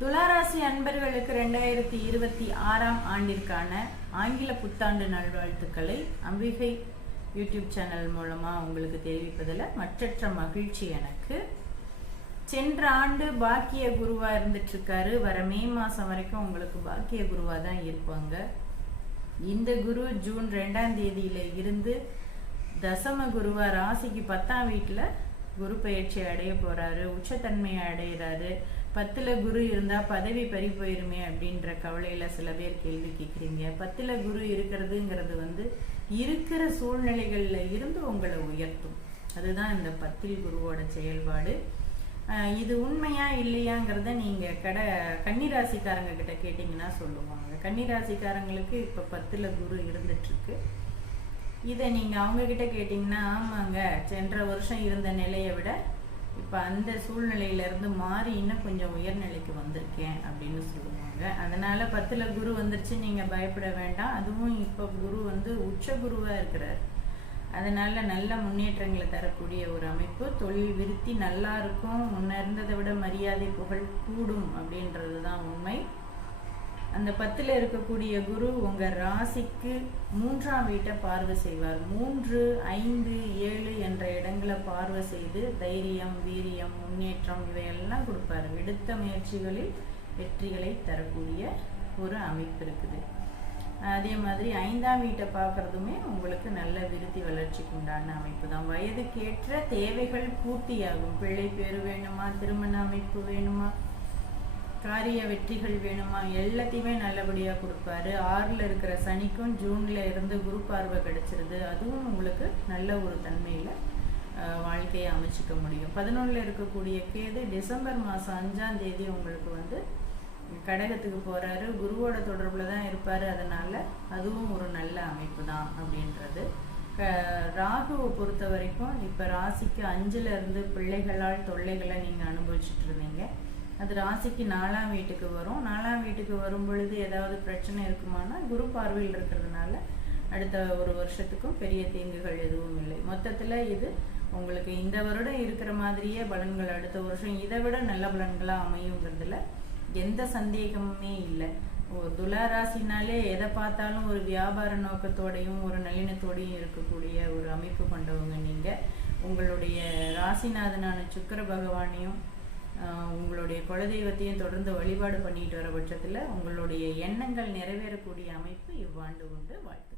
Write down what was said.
துளாராசி அன்பர்களுக்கு 2026ஆம் ஆண்டிற்கான ஆங்கில புத்தாண்டு நல்வாழ்த்துக்களை அம்பிகை யூடியூப் சேனல் மூலமா உங்களுக்கு தெரிவிப்பதில் மற்றற்ற மகிழ்ச்சி எனக்கு. சென்ற ஆண்டு பாக்கிய குருவா இருந்துட்டு இருக்காரு. வர மே மாசம் வரைக்கும் உங்களுக்கு பாக்கிய குருவா தான் இருப்பாங்க. இந்த குரு ஜூன் 2ஆம் தேதியில இருந்து தசம குருவா ராசிக்கு 10ஆம் வீட்டுல குரு பயிற்சி அடைய போறாரு. உச்சத்தன்மையை அடைகிறாரு. 10ல குரு இருந்தா பதவி பறி போயிருமே அப்படின்ற கவலையில சில பேர் கேள்வி கேட்குறீங்க. 10ல குரு இருக்கிறதுங்கிறது இருக்கிற சூழ்நிலைகள்ல இருந்து உங்களை உயர்த்தும். அதுதான் இந்த 10ல் குருவோட செயல்பாடு. இது உண்மையா இல்லையாங்கிறத நீங்க கன்னிராசிக்காரங்க கிட்ட கேட்டீங்கன்னா சொல்லுவாங்க. கன்னிராசிக்காரங்களுக்கு இப்ப 10ல குரு இருந்துட்டு இருக்கு. இதை நீங்க அவங்க கிட்ட கேட்டீங்கன்னா ஆமாங்க, சென்ற வருஷம் இருந்த நிலையை விட இப்ப அந்த சூழ்நிலையில இருந்து மாறி இன்னும் கொஞ்சம் உயர்நிலைக்கு வந்திருக்கேன் அப்படின்னு சொல்லுவாங்க. அதனால 10ல குரு வந்துருச்சு, நீங்க பயப்பட வேண்டாம். அதுவும் இப்ப குரு உச்ச குருவா இருக்கிறார். அதனால நல்ல முன்னேற்றங்களை தரக்கூடிய ஒரு அமைப்பு. தொழில் விருத்தி நல்லா இருக்கும். முன்ன இருந்ததை விட மரியாதை புகழ் கூடும் அப்படின்றதுதான் உண்மை. அந்த 10ல இருக்கக்கூடிய குரு உங்க ராசிக்கு 3ஆம் வீட்டை பார்வை செய்வார். 3, 5, 7 என்ற இடங்களை பார்வை செய்து தைரியம், வீரியம், முன்னேற்றம் இவையெல்லாம் கொடுப்பாரு. எடுத்த முயற்சிகளில் வெற்றிகளை தரக்கூடிய ஒரு அமைப்பு இருக்குது. அதே மாதிரி 5ஆம் வீட்டை பார்க்கறதுமே உங்களுக்கு நல்ல விருத்தி வளர்ச்சிக்கு உண்டான அமைப்பு தான். வயதுக்கேற்ற தேவைகள் பூர்த்தியாகும். பிள்ளை பேரு வேணுமா, திருமண அமைப்பு வேணுமா, காரிய வெற்றிகள் வேணுமா, எல்லாத்தையுமே நல்லபடியா கொடுப்பாரு. 6ல இருக்கிற சனிக்கும் ஜூன்ல இருந்து குரு பார்வை கிடைச்சிருது. அதுவும் உங்களுக்கு நல்ல ஒரு தன்மையில வாழ்க்கையை அமைச்சிக்க முடியும். 11ல இருக்கக்கூடிய கேது டிசம்பர் மாசம் 5ஆம் தேதி உங்களுக்கு கடகத்துக்கு போறாரு. குருவோட தொடர்புல தான் இருப்பாரு. அதனால அதுவும் ஒரு நல்ல அமைப்பு தான் அப்படின்றது. ராகுவை பொறுத்த வரைக்கும் இப்ப ராசிக்கு 5ல இருந்து பிள்ளைகளால் தொல்லைகளை நீங்க அனுபவிச்சுட்டு இருந்தீங்க. அது ராசிக்கு 4ஆம் வீட்டுக்கு வரும். 4ஆம் வீட்டுக்கு வரும் பொழுது ஏதாவது பிரச்சனை இருக்குமானா குரு பார்வையில் இருக்கிறதுனால அடுத்த ஒரு வருஷத்துக்கும் பெரிய தீங்குகள் எதுவும் இல்லை. மொத்தத்துல இது உங்களுக்கு இந்த வருடம் இருக்கிற மாதிரியே பலன்கள் அடுத்த வருஷம் இதை விட நல்ல பலன்களா அமையுங்கிறதுல எந்த சந்தேகமுமே இல்லை. துளாராசினாலே எதை பார்த்தாலும் ஒரு வியாபார நோக்கத்தோடையும் ஒரு நல்லிணத்தோடையும் இருக்கக்கூடிய ஒரு அமைப்பு கொண்டவங்க நீங்க. உங்களுடைய ராசிநாதனான சுக்கிர பகவானையும் உங்களுடைய குலதெய்வத்தையும் தொடர்ந்து வழிபாடு பண்ணிட்டு வர பட்சத்தில் உங்களுடைய எண்ணங்கள் நிறைவேறக்கூடிய அமைப்பு இவ்வாண்டு உண்டு. வாழ்த்து.